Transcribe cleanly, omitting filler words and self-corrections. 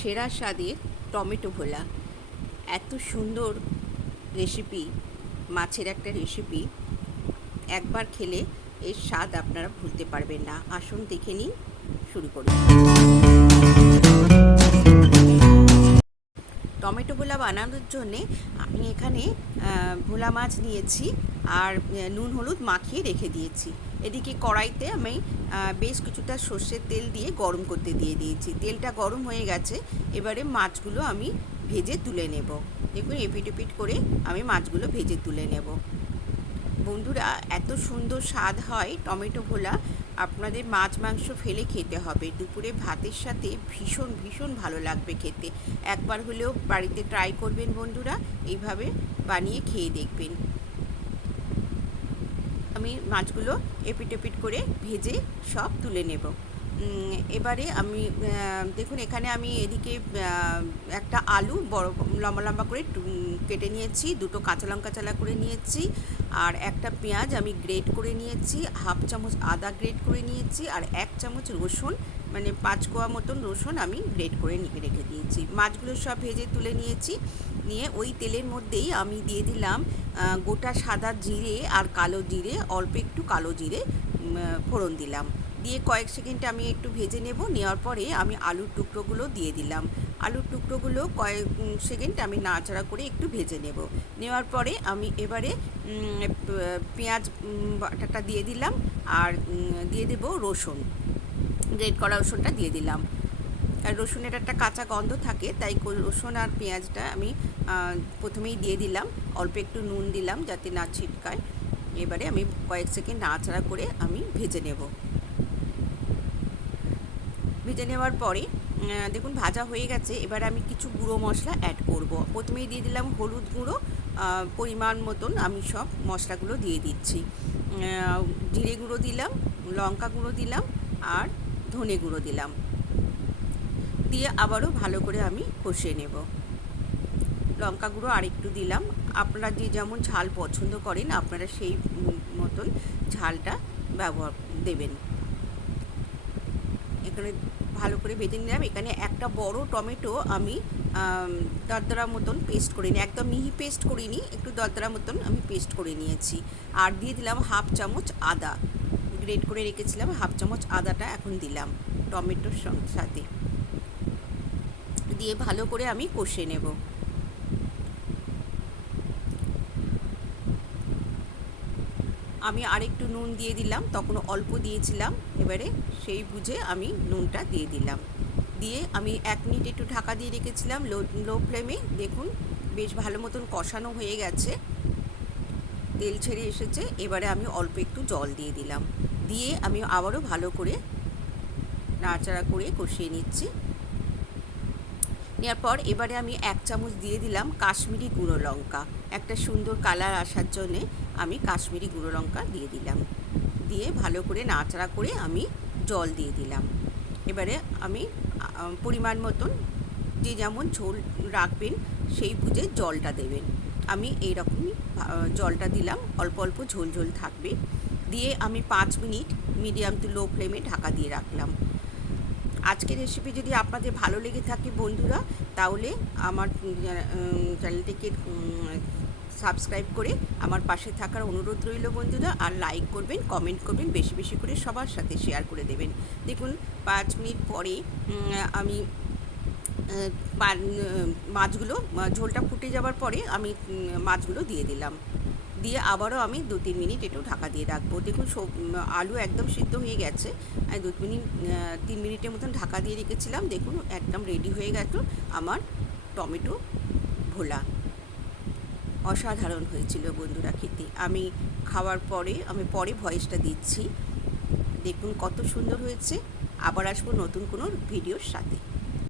সেরা স্বাদের টমেটো ভোলা। এত সুন্দর রেসিপি, মাছের একটা রেসিপি, একবার খেলে এর স্বাদ আপনারা ভুলতে পারবেন না। আসুন দেখে নিন, শুরু করুন। টমেটো ভোলা বানানোর জন্যে আমি এখানে ভোলা মাছ নিয়েছি আর নুন হলুদ মাখিয়ে রেখে দিয়েছি। এদিকে কড়াইতে আমি বেশ কিছুটা সর্ষের তেল দিয়ে গরম করতে দিয়ে দিয়েছি। তেলটা গরম হয়ে গেছে, এবারে মাছগুলো আমি ভেজে তুলে নেব। দেখুন, এপিট ওপিট করে আমি মাছগুলো ভেজে তুলে নেব। বন্ধুরা, এত সুন্দর স্বাদ হয় টমেটো ভোলা, আপনাদের মাছ মাংস ফেলে খেতে হবে। দুপুরে ভাতের সাথে ভীষণ ভীষণ ভালো লাগবে খেতে। একবার হলেও বাড়িতে ট্রাই করবেন বন্ধুরা, এইভাবে বানিয়ে খেয়ে দেখবেন। আমি মাছগুলো এপিট ওপিট করে ভেজে সব তুলে নেব। এবারে আমি দেখুন, এখানে আমি এদিকে একটা আলু বড় লম্বা লম্বা করে কেটে নিয়েছি, দুটো কাঁচা লঙ্কা চালা করে নিয়েছি, আর একটা পেঁয়াজ আমি গ্রেট করে নিয়েছি, হাফ চামচ আদা গ্রেট করে নিয়েছি, আর 1 চামচ রসুন, মানে 5 কোয়া মতন রসুন আমি গ্রেট করে রেখে দিয়েছি। মাছগুলো সব ভেজে তুলে নিয়েছি। নিয়ে ওই তেলের মধ্যেই আমি দিয়ে দিলাম গোটা সাদা জিরে আর কালো জিরে, অল্প একটু কালো জিরে ফোড়ন দিলাম। দিয়ে কয়েক সেকেন্ড আমি একটু ভেজে নেব। নেওয়ার পরে আমি আলুর টুকরোগুলো দিয়ে দিলাম। আলুর টুকরোগুলো কয়েক সেকেন্ড আমি নাড়াচাড়া করে একটু ভেজে নেব। নেওয়ার পরে আমি এবারে পেঁয়াজ বাটাটা দিয়ে দিলাম, আর দিয়ে দেব রসুন, গ্রেট করা রসুনটা দিয়ে দিলাম। আর রসুনের একটা কাঁচা গন্ধ থাকে, তাই রসুন আর পেঁয়াজটা আমি প্রথমেই দিয়ে দিলাম। অল্প একটু নুন দিলাম যাতে না ছিটকায়। এবারে আমি কয়েক সেকেন্ড নাড়াচাড়া করে আমি ভেজে নেব। ভেজে নেওয়ার পরে দেখুন ভাজা হয়ে গেছে। এবার আমি কিছু গুঁড়ো মশলা অ্যাড করব। প্রথমেই দিয়ে দিলাম হলুদ গুঁড়ো, পরিমাণ মতন আমি সব মশলাগুলো দিয়ে দিচ্ছি। জিরে গুঁড়ো দিলাম, লঙ্কা গুঁড়ো দিলাম, আর ধনে গুঁড়ো দিলাম। দিয়ে আবারও ভালো করে আমি কষিয়ে নেব। লঙ্কা গুঁড়ো আরেকটু দিলাম। আপনারা যে যেমন ঝাল পছন্দ করেন আপনারা সেই মতন ঝালটা ব্যবহার দেবেন। এখানে ভালো করে ভেজে নিলাম। এখানে একটা বড় টমেটো আমি দরদরা মতন পেস্ট করে নিই, একদম মিহি পেস্ট করিনি, একটু দরদরা মতন আমি পেস্ট করে নিয়েছি। আর দিয়ে দিলাম হাফ চামচ আদা, গ্রেট করে রেখেছিলাম, হাফ চামচ আদাটা এখন দিলাম টমেটোর সাথে। দিয়ে ভালো করে আমি কষে নেব। আমি আরেকটু নুন দিয়ে দিলাম, তখন অল্প দিয়েছিলাম, এবারে সেই বুঝে আমি নুনটা দিয়ে দিলাম। দিয়ে আমি 1 মিনিট একটু ঢাকা দিয়ে রেখেছিলাম লো ফ্লেমে। দেখুন বেশ ভালো মতন কষানো হয়ে গেছে, তেল ছেড়ে এসেছে। এবারে আমি অল্প একটু জল দিয়ে দিলাম। দিয়ে আমি আবারও ভালো করে নাড়াচাড়া করে কষিয়ে নিচ্ছি। নেওয়ার পর এবারে আমি 1 চামচ দিয়ে দিলাম কাশ্মীরি গুঁড়ো লঙ্কা। একটা সুন্দর কালার আসার জন্যে আমি কাশ্মীরি গুঁড়ো লঙ্কা দিয়ে দিলাম। দিয়ে ভালো করে নাড়াচাড়া করে আমি জল দিয়ে দিলাম। এবারে আমি পরিমাণ মতন যে যেমন ঝোল রাখবেন সেই বুঝে জলটা দেবেন। আমি এইরকমই জলটা দিলাম, অল্প অল্প ঝোল ঝোল থাকবে। দিয়ে আমি 5 মিনিট মিডিয়াম টু লো ফ্লেমে ঢাকা দিয়ে রাখলাম। আজকের রেসিপি যদি আপনাদের ভালো লেগে থাকে বন্ধুরা, তাহলে আমার চ্যানেলটিকে সাবস্ক্রাইব করে আমার পাশে থাকার অনুরোধ রইল বন্ধুরা। আর লাইক করবেন, কমেন্ট করবেন, বেশি বেশি করে সবার সাথে শেয়ার করে দেবেন। দেখুন 5 মিনিট পরে আমি মাছগুলো, ঝোলটা ফুটে যাওয়ার পরে আমি মাছগুলো দিয়ে দিলাম। দিয়ে আবারও আমি 2-3 মিনিট একটু ঢাকা দিয়ে রাখবো। দেখুন আলু একদম সিদ্ধ হয়ে গেছে। আমি 3 মিনিটের মতন ঢাকা দিয়ে রেখেছিলাম। দেখুন একদম রেডি হয়ে গেল আমার টমেটো ভোলা। অসাধারণ হয়েছিল বন্ধুরা খেতে। আমি খাওয়ার পরে পরে ভয়েসটা দিচ্ছি। দেখুন কত সুন্দর হয়েছে। আবার আসবো নতুন কোনো ভিডিওর সাথে।